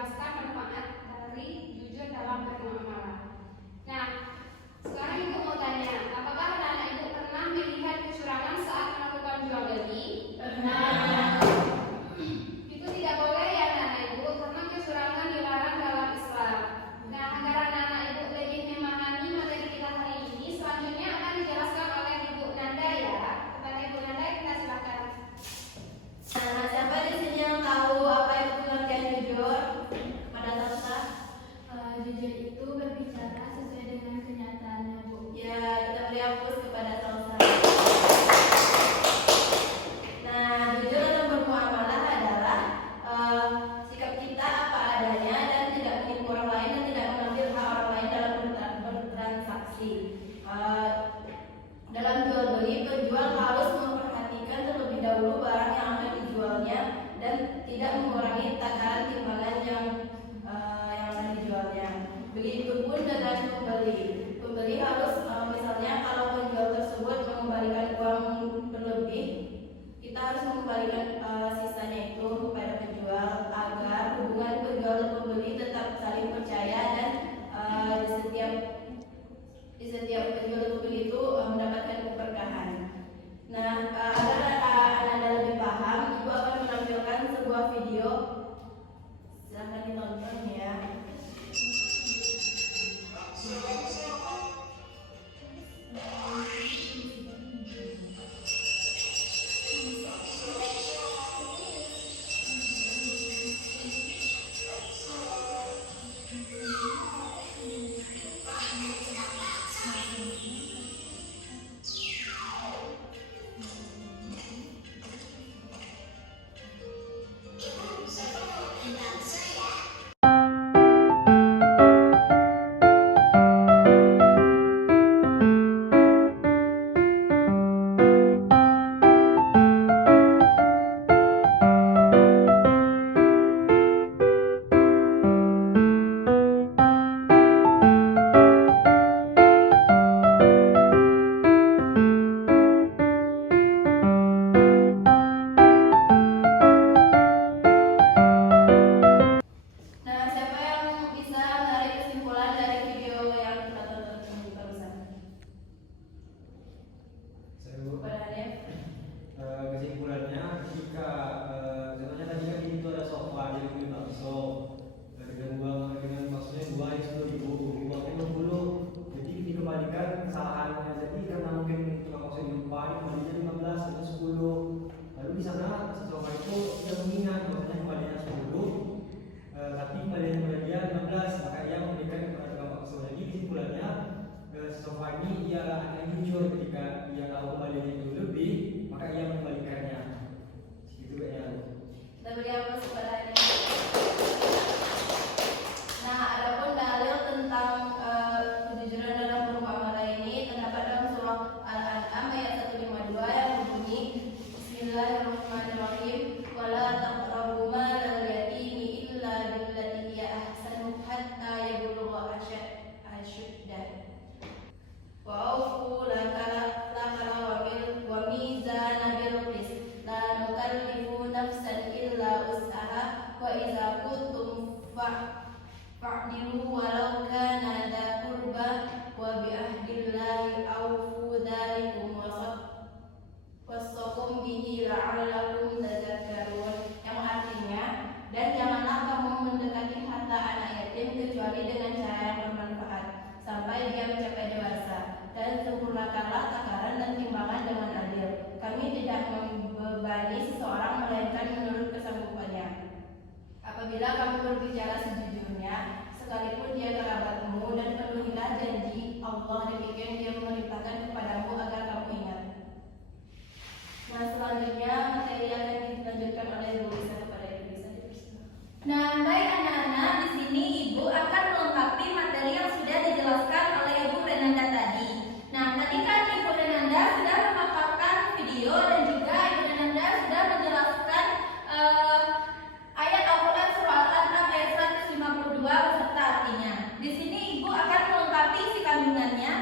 menjelaskan manfaat dari jujur dalam bermuamalah. Nah, sekarang Ibu mau tanya, apakah anak-anak Ibu pernah melihat kecurangan saat melakukan jual beli? Pernah. Itu tidak boleh ya anak-anak Ibu, karena kecurangan dilarang dalam Islam. Nah, agar anak-anak Ibu lebih memahami materi kita hari ini, selanjutnya akan dijelaskan oleh Ibu Nanda ya. Kepada Ibu Nanda kita silakan. Nah, siapa di sini yang tahu apa itu pengertian jujur? Pada Tasya? Jujur itu berbicara sesuai dengan kenyataannya, Bu. Ya, kita beri hapus kepada Tasya. Nah, jujur dalam bermuamalah adalah sikap kita apa adanya dan tidak menipu orang lain dan tidak mengambil hak orang lain dalam bertransaksi. Dalam jual beli, penjual harus memperhatikan terlebih dahulu barang yang akan dijualnya dan tidak mengurangi takaran timbangan yang akan dijualnya. Begitu pun dengan pembeli. Pembeli harus misalnya kalau penjual tersebut mengembalikan uang berlebih, kita harus mengembalikan sisanya itu kepada penjual agar hubungan penjual dan pembeli tetap saling percaya dan di setiap penjual dan pembeli itu mendapatkan keberkahan. Nah, agar Anda lebih paham, Ibu akan menampilkan sebuah video. Silahkan ditonton ya. Nah, siapa yang bisa menarik kesimpulan dari video yang kita tonton barusan? Saya Bu. Kepada Hanif. Kesimpulannya jika contohnya tadi kan itu ada sofa jadi beli bakso dengan maksudnya 2 x 10.000 uangnya 60, jadi dikembalikan kesalahannya, jadi karena mungkin tukang bakso lupa dikembalinya 15 atau 10, lalu di sana sofa itu dia mengingat maksudnya kembalinya 10 tapi kembalinya kepada dia 15, maka ia memberikan kepada tukang bakso. Jadi kesimpulannya sofa ini ia akan jujur ketika ia tahu kembalinya itu lebih, maka ia mengembalikannya. Itu ya. Kita beri hapus kepada Hanif. Nah, adapun dalil tentang kejujuran dalam bermuamalah ini terdapat dalam surah Al-An'am ayat 152 yang berbunyi Bismillahirrahmanirrahim wala taqrabu malal yatimi illa billati hiya ahsanu hatta yablugha ashuddah wa awfu lakala wa mizana bil qist la nukallifu nafsan illa wus'aha wa idza kuntum fa'dilu walau kana dha qurba wa bi ahdillahi awfu dzalikum wasakum bihi la'allakum tadhakkarun, yang artinya dan janganlah kamu mendekati harta anak yatim kecuali dengan cara yang bermanfaat sampai dia mencapai dewasa, dan sempurnakanlah takaran dan timbangan dengan adil. Kami tidak membebani seseorang melainkan menurut kesanggupannya. Apabila kamu berbicara sejujurnya, sekalipun dia kerabatmu, dan penuhilah janji Allah, demikian dia memerintahkan kepadamu agar kamu ingat. Nah, selanjutnya materi akan dilanjutkan oleh Ibu Lisa kepada Ibu Lisa. Nah, baik anak-anak, di sini Ibu akan melengkapi materi yang sudah dijelaskan oleh Ibu Renanda tadi. Nah, tadi kan Ibu Renanda sudah memaparkan video dan juga Ibu Renanda sudah menjelaskan ayat Al-Quran surah Al-An'am ayat 152 beserta artinya. Di sini Ibu akan melengkapi isi kandungannya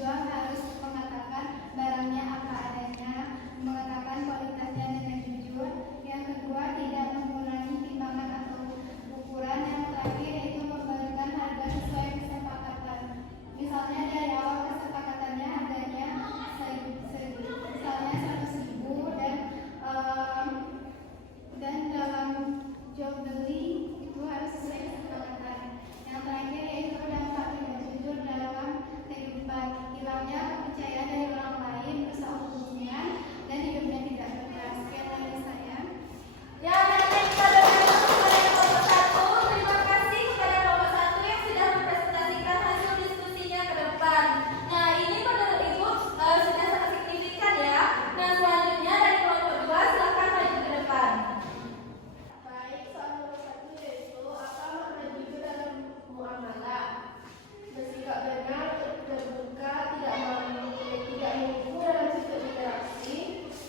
penjual harus mengatakan barangnya apa adanya, mengatakan kualitasnya dengan jujur. Yang kedua, tidak mengurangi timbangan atau ukuran. Yang terakhir yaitu memberikan harga sesuai kesepakatan. Misalnya dari awal kesepakatannya harganya misalnya 100.000 dan dalam jual beli itu harus sesuai kesepakatan. Yang terakhir yaitu dampak tidak jujur dalam kehidupan, hilangnya kepercayaan dari orang lain, rusak hubungan, dan hidupnya tidak benar. Sekian dari saya. Ya, baik, kita berikan kepada kelompok 1. Terima kasih kepada kelompok 1 yang sudah mempresentasikan hasil diskusinya ke depan. Nah, ini menurut Ibu sudah sangat signifikan ya. Nah, selanjutnya dari kelompok 2 silakan maju ke depan. Baik, soal nomor 1 yaitu apa makna jujur dalam muamalah. Bersikap benar, terbuka, tidak menipu dalam sistem interaksi,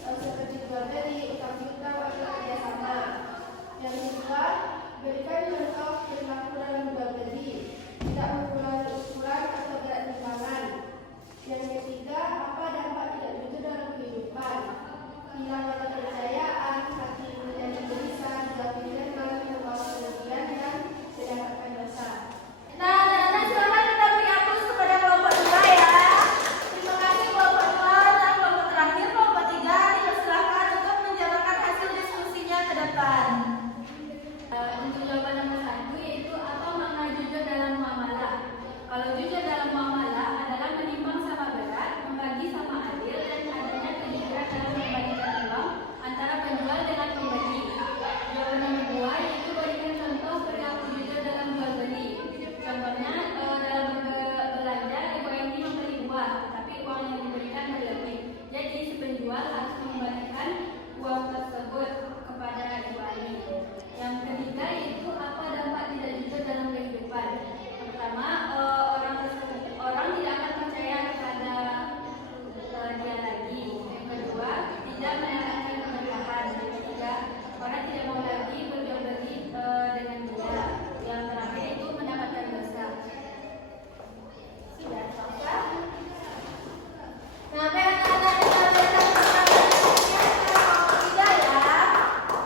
seperti jual beli, utang piutang atau kerjasama. Yang kedua, berikan contoh perilaku dalam jual beli, tidak mengulangi ukuran atau berat timbangan. Yang ketiga, apa dampak tidak jujur dalam kehidupan? Hilangnya kepercayaan, hati menjadi gelisah, jatuh firman, terbawa kerugian dan mendapatkan dosa. Nah, silakan kita beri aplaus kepada kelompok 2 ya. Terima kasih kelompok 2 dan kelompok terakhir kelompok 3 dipersilakan untuk menjabarkan hasil diskusinya ke depan. Untuk jawaban nomor 1 yaitu apa makna jujur dalam muamalah. Kalau jujur dalam muamalah adalah menimbang sama berat, membagi sama adil, dan adanya kejujuran dalam membagikan uang antara penjual dengan pembeli. Jawaban nomor 2 yaitu berikan contoh perilaku jujur dalam jual beli. Contohnya dalam berbelanja Ibu Emi membeli buah, tapi uang yang diberikan berlebih. Jadi si penjual harus mengembalikan uang tersebut kepada Ibu Emi. Yang ketiga yaitu apa dampak tidak jujur dalam kehidupan. Pertama, orang tidak akan percaya kepada dia lagi. Yang kedua, tidak mendapatkan keberkahan. Yang ketiga, orang tidak mau lagi berjual beli dengan dia. Yang terakhir itu mendapatkan dosa. Sudah selesai. Nah, anak-anak kita berikan kelompok 3 ya.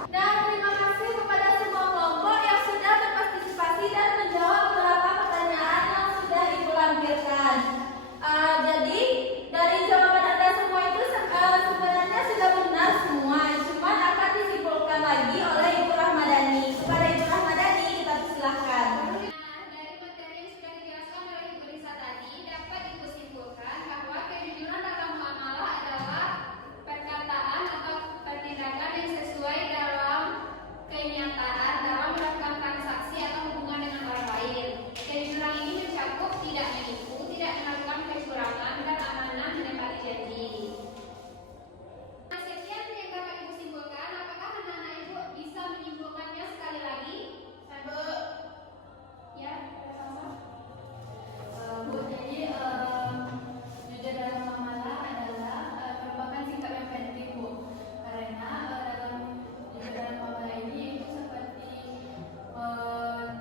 Dan terima kasih kepada semua kelompok yang sudah berpartisipasi dan menjawab beberapa pertanyaan yang sudah Ibu lampirkan. Jadi dari jawaban Anda semua itu sebenarnya sudah benar semua, cuma akan disimpulkan lagi oleh Ibu Rahmadani. Kepada Ibu Rahmadani kita persilahkan. Nah, dari materi yang sudah dijelaskan oleh Ibu Risa tadi, dapat Ibu simpulkan bahwa kejujuran dalam muamalah adalah perkataan atau pertindakan yang sesuai dalam kenyataan dalam melakukan transaksi atau hubungan dengan orang lain. Kejujuran ini mencakup tidak menipu, tidak melakukan kecurangan, dan amanah menepati janji. Nah, sekian yang dapat Ibu simpulkan. Apakah anak-anak Ibu bisa menyimpulkannya sekali lagi? Bu, Ya, sama-sama. Bu, jadi jujur dalam muamalah adalah merupakan sikap yang penting, Bu. Karena dalam jujur dalam muamalah ini itu seperti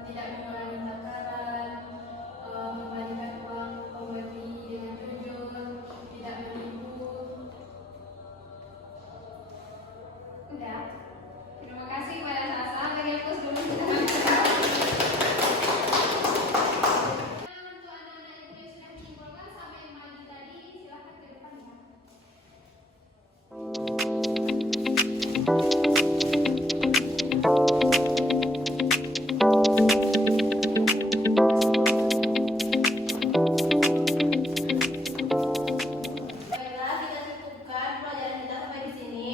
tidak mengurangi takaran, membalikan uang pembeli dengan jujur, tidak menipu. Udah. Terima kasih kepada Sasa. Beri aplaus dulu. Untuk anak-anak Ibu yang sudah menyimpulkan sama yang maju tadi, silakan ke depan ya. baiklah, kita cukupkan pelajaran kita sampai di sini.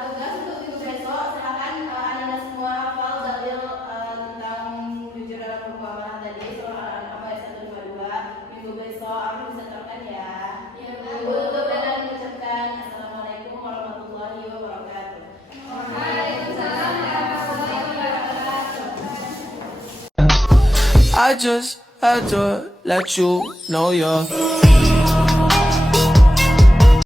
Tugas untuk minggu besok, silakan anak-anak semua hafal dalil tentang jujur dalam muamalah tadi. Soal apa 1, 2, 2. Minggu besok aku bisa terapkan ya. Ya, Bu, tutup dan mengucapkan assalamualaikum warahmatullahi wabarakatuh. Waalaikumsalam warahmatullahi wabarakatuh. I just had to let you know you're